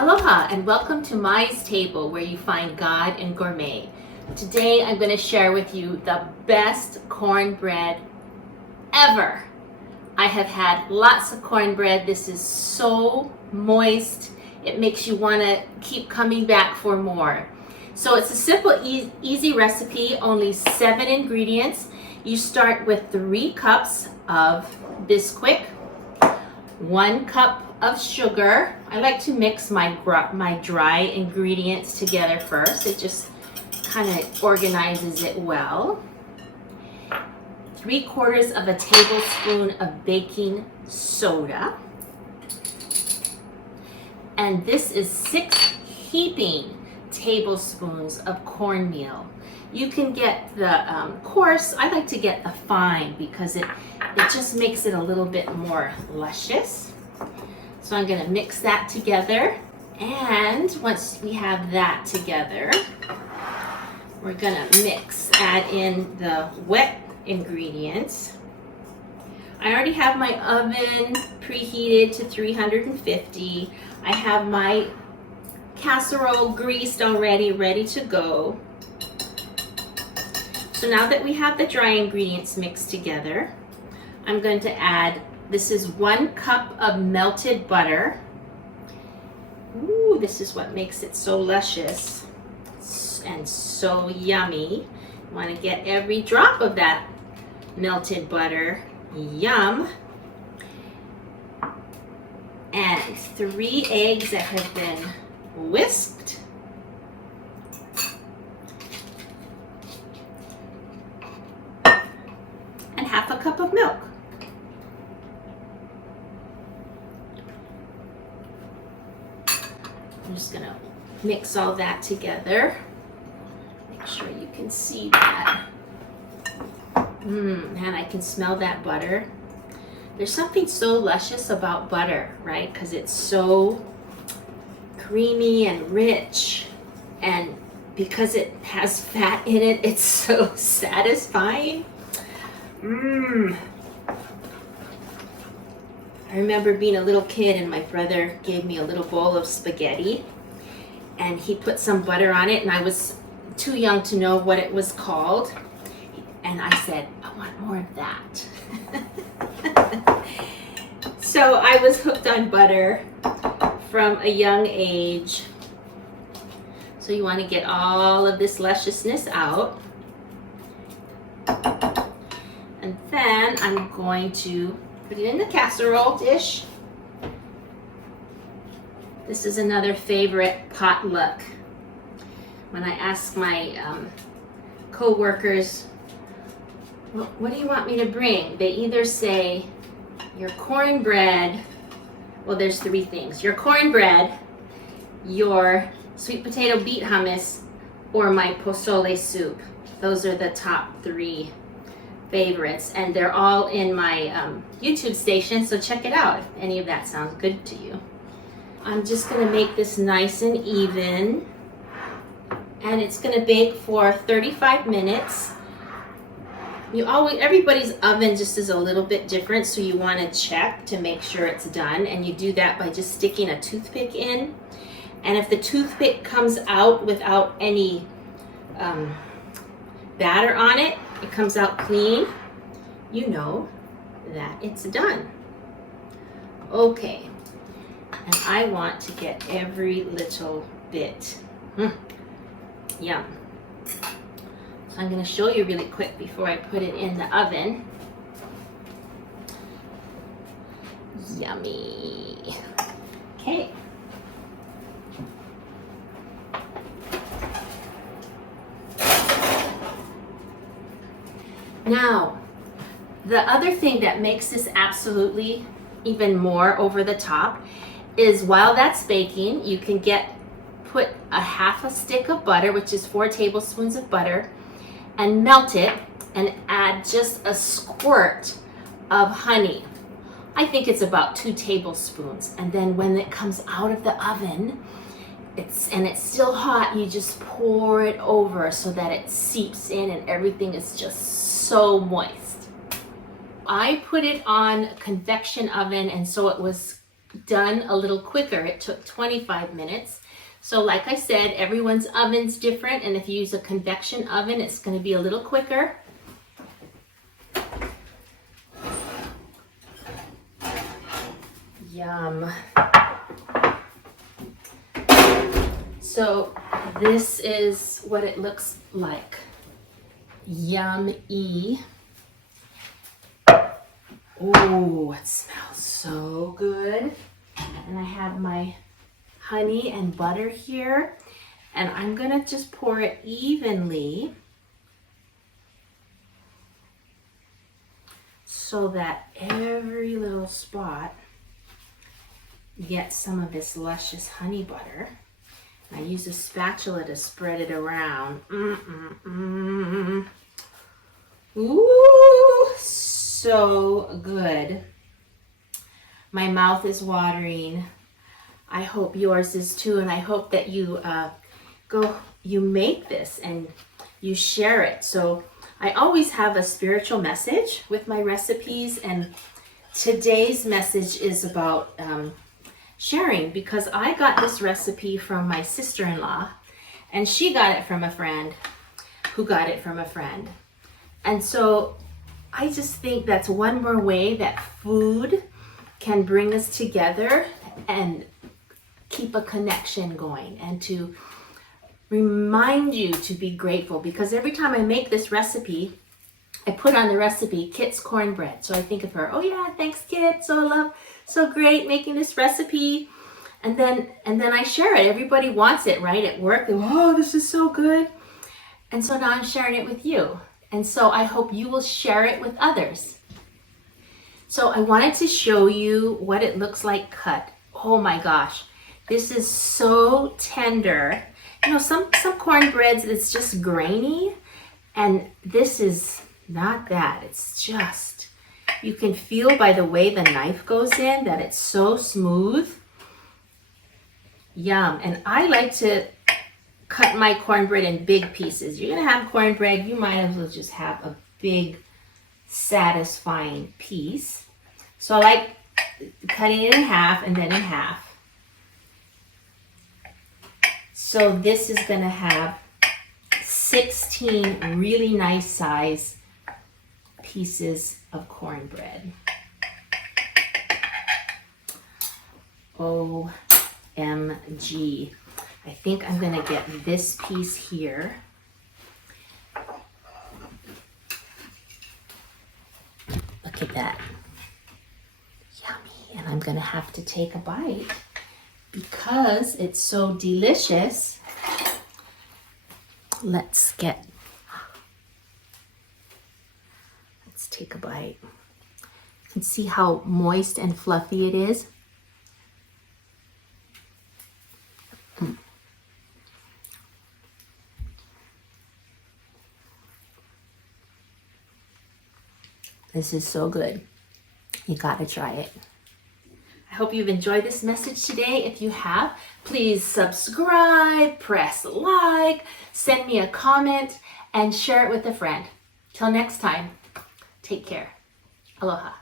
Aloha and welcome to Mai's Table, where you find God and gourmet. Today I'm going to share with you the best cornbread ever. I have had lots of cornbread. This is so moist. It makes you want to keep coming back for more. So it's a simple, easy recipe, only 7 ingredients. You start with 3 cups of Bisquick, 1 cup of sugar. I like to mix my dry ingredients together first. It just kind of organizes it well. 3/4 of a tablespoon of baking soda. And this is 6 heaping tablespoons of cornmeal. You can get the coarse. I like to get the fine because it just makes it a little bit more luscious. So I'm going to mix that together, and once we have that together, we're going to add in the wet ingredients. I already have my oven preheated to 350. I have my casserole greased already, ready to go. So now that we have the dry ingredients mixed together, I'm going to add, this is 1 cup of melted butter. Ooh, this is what makes it so luscious and so yummy. You want to get every drop of that melted butter. Yum. And 3 eggs that have been whisked. And 1/2 cup of milk. I'm just gonna mix all that together. Make sure you can see that. Man, I can smell that butter. There's something so luscious about butter, right? Because it's so creamy and rich, and because it has fat in it, it's so satisfying. I remember being a little kid and my brother gave me a little bowl of spaghetti and he put some butter on it, and I was too young to know what it was called. And I said, I want more of that. So I was hooked on butter from a young age. So you want to get all of this lusciousness out. And then I'm going to put it in the casserole dish. This is another favorite potluck. When I ask my co-workers, what do you want me to bring? They either say your cornbread, well, there's 3 things. Your cornbread, your sweet potato beet hummus, or my pozole soup. Those are the top 3 favorites, and they're all in my YouTube station, so check it out if any of that sounds good to you. I'm just going to make this nice and even, and it's going to bake for 35 minutes. Everybody's oven just is a little bit different, so you want to check to make sure it's done, and you do that by just sticking a toothpick in. And if the toothpick comes out without any batter on it, it comes out clean, you know that it's done. Okay, and I want to get every little bit. Yum. So I'm going to show you really quick before I put it in the oven. Yummy. Okay. Now, the other thing that makes this absolutely even more over the top is while that's baking, you can put a 1/2 stick of butter, which is 4 tablespoons of butter, and melt it and add just a squirt of honey. I think it's about 2 tablespoons. And then when it comes out of the oven, it's still hot, you just pour it over so that it seeps in and everything is just so moist. I put it on a convection oven, and so it was done a little quicker. It took 25 minutes. So like I said, everyone's oven's different, and if you use a convection oven, it's going to be a little quicker. Yum. So this is what it looks like. Yummy. Oh, it smells so good. And I have my honey and butter here, and I'm gonna just pour it evenly so that every little spot gets some of this luscious honey butter. I use a spatula to spread it around. Ooh, so good. My mouth is watering. I hope yours is too, and I hope that you you make this and you share it. So I always have a spiritual message with my recipes, and today's message is about sharing, because I got this recipe from my sister-in-law, and she got it from a friend who got it from a friend. And so I just think that's one more way that food can bring us together and keep a connection going, and to remind you to be grateful. Because every time I make this recipe, I put on the recipe Kit's cornbread. So I think of her, oh yeah, thanks Kit, so great making this recipe. And then I share it. Everybody wants it, right? At work, they go, oh, this is so good. And so now I'm sharing it with you. And so I hope you will share it with others. So I wanted to show you what it looks like cut. Oh my gosh. This is so tender. You know, some cornbreads, it's just grainy, and this is not that. It's just, you can feel by the way the knife goes in that it's so smooth. Yum. And I like to cut my cornbread in big pieces. You're gonna have cornbread, you might as well just have a big, satisfying piece. So I like cutting it in half and then in half. So this is gonna have 16 really nice size pieces of cornbread. OMG. I think I'm gonna get this piece here. Look at that. Yummy. And I'm gonna have to take a bite because it's so delicious. Let's take a bite. You can see how moist and fluffy it is. This is so good. You gotta try it. I hope you've enjoyed this message today. If you have, please subscribe, press like, send me a comment, and share it with a friend. Till next time, take care. Aloha.